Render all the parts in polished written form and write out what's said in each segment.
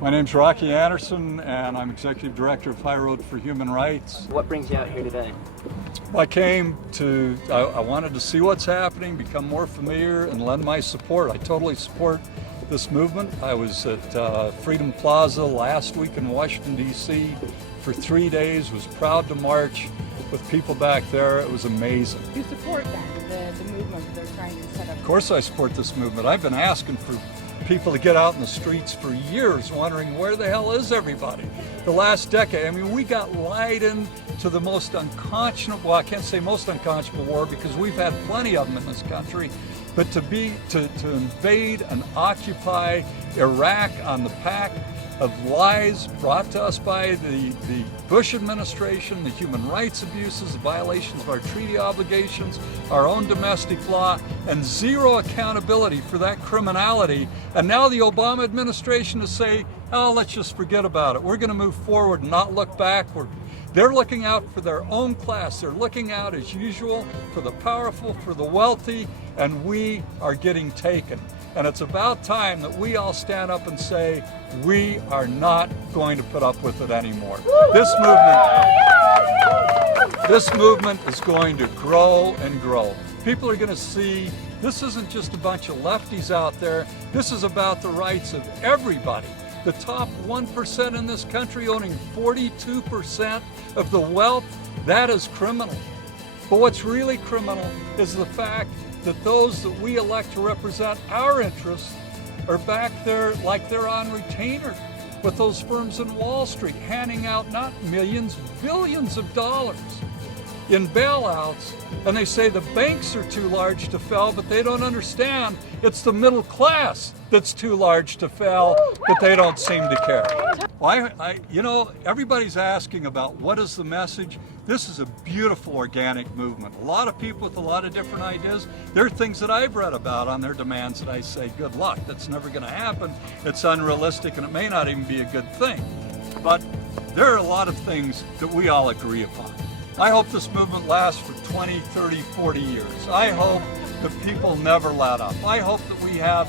My name's Rocky Anderson, and I'm Executive Director of High Road for Human Rights. What brings you out here today? I wanted to see what's happening, become more familiar, and lend my support. I totally support this movement. I was at Freedom Plaza last week in Washington, D.C. for 3 days, was proud to march with people back there. It was amazing. You support that, the movement they're trying to set up? Of course I support this movement. I've been asking for people to get out in the streets for years, wondering where the hell is everybody? The last decade, I mean, we got lied into the most unconscionable, well, I can't say most unconscionable war because we've had plenty of them in this country, but to invade and occupy Iraq on the pack of lies brought to us by the Bush administration, the human rights abuses, the violations of our treaty obligations, our own domestic law, and zero accountability for that criminality. And now the Obama administration is saying, oh, let's just forget about it. We're going to move forward and not look backward. They're looking out for their own class. They're looking out, as usual, for the powerful, for the wealthy, and we are getting taken. And it's about time that we all stand up and say, we are not going to put up with it anymore. This movement is going to grow and grow. People are going to see this isn't just a bunch of lefties out there. This is about the rights of everybody. The top 1% in this country owning 42% of the wealth, that is criminal. But what's really criminal is the fact that those that we elect to represent our interests are back there like they're on retainer with those firms in Wall Street handing out not millions, billions of dollars in bailouts. And they say the banks are too large to fail, but they don't understand it's the middle class that's too large to fail, but they don't seem to care. Well, you know, everybody's asking about what is the message. This is a beautiful organic movement. A lot of people with a lot of different ideas. There are things that I've read about on their demands that I say, good luck, that's never going to happen. It's unrealistic and it may not even be a good thing. But there are a lot of things that we all agree upon. I hope this movement lasts for 20, 30, 40 years. I hope that people never let up. I hope that we have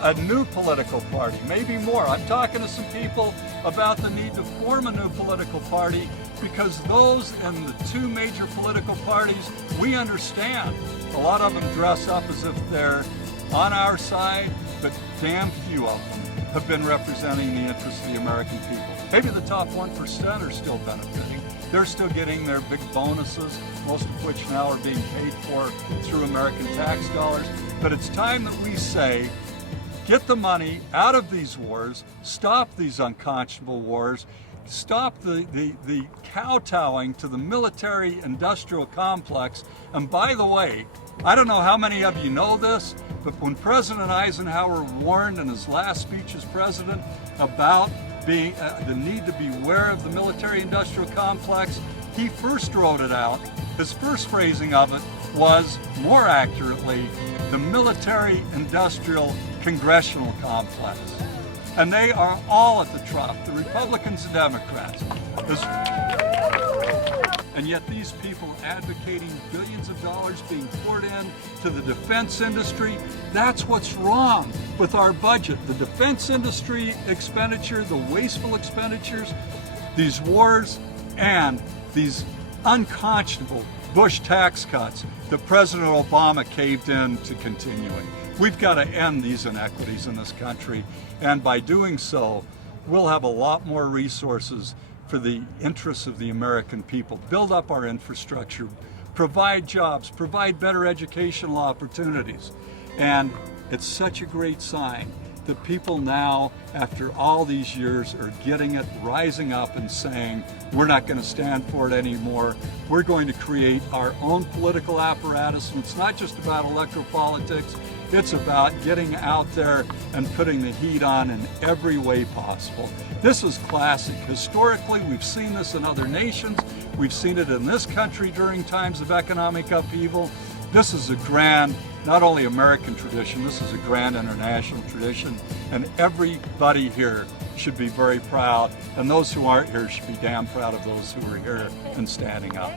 a new political party, maybe more. I'm talking to some people about the need to form a new political party because those in the two major political parties, we understand. A lot of them dress up as if they're on our side, but damn few of them have been representing the interests of the American people. Maybe the top 1% are still benefiting. They're still getting their big bonuses, most of which now are being paid for through American tax dollars. But it's time that we say, get the money out of these wars, stop these unconscionable wars, stop the kowtowing to the military-industrial complex. And by the way, I don't know how many of you know this, but when President Eisenhower warned in his last speech as president about the need to beware of the military-industrial complex, he first wrote it out. His first phrasing of it was, more accurately, the military-industrial congressional complex. And they are all at the trough, the Republicans and Democrats. And yet these people advocating billions of dollars being poured in to the defense industry, that's what's wrong with our budget. The defense industry expenditure, the wasteful expenditures, these wars, and these unconscionable Bush tax cuts that President Obama caved in to continuing. We've got to end these inequities in this country, and by doing so, we'll have a lot more resources for the interests of the American people, build up our infrastructure, provide jobs, provide better educational opportunities. And it's such a great sign that people now, after all these years, are getting it, rising up and saying, we're not going to stand for it anymore. We're going to create our own political apparatus. And it's not just about electoral politics. It's about getting out there and putting the heat on in every way possible. This is classic. Historically, we've seen this in other nations. We've seen it in this country during times of economic upheaval. This is a grand, not only American tradition, this is a grand international tradition, and everybody here should be very proud, and those who aren't here should be damn proud of those who are here and standing up.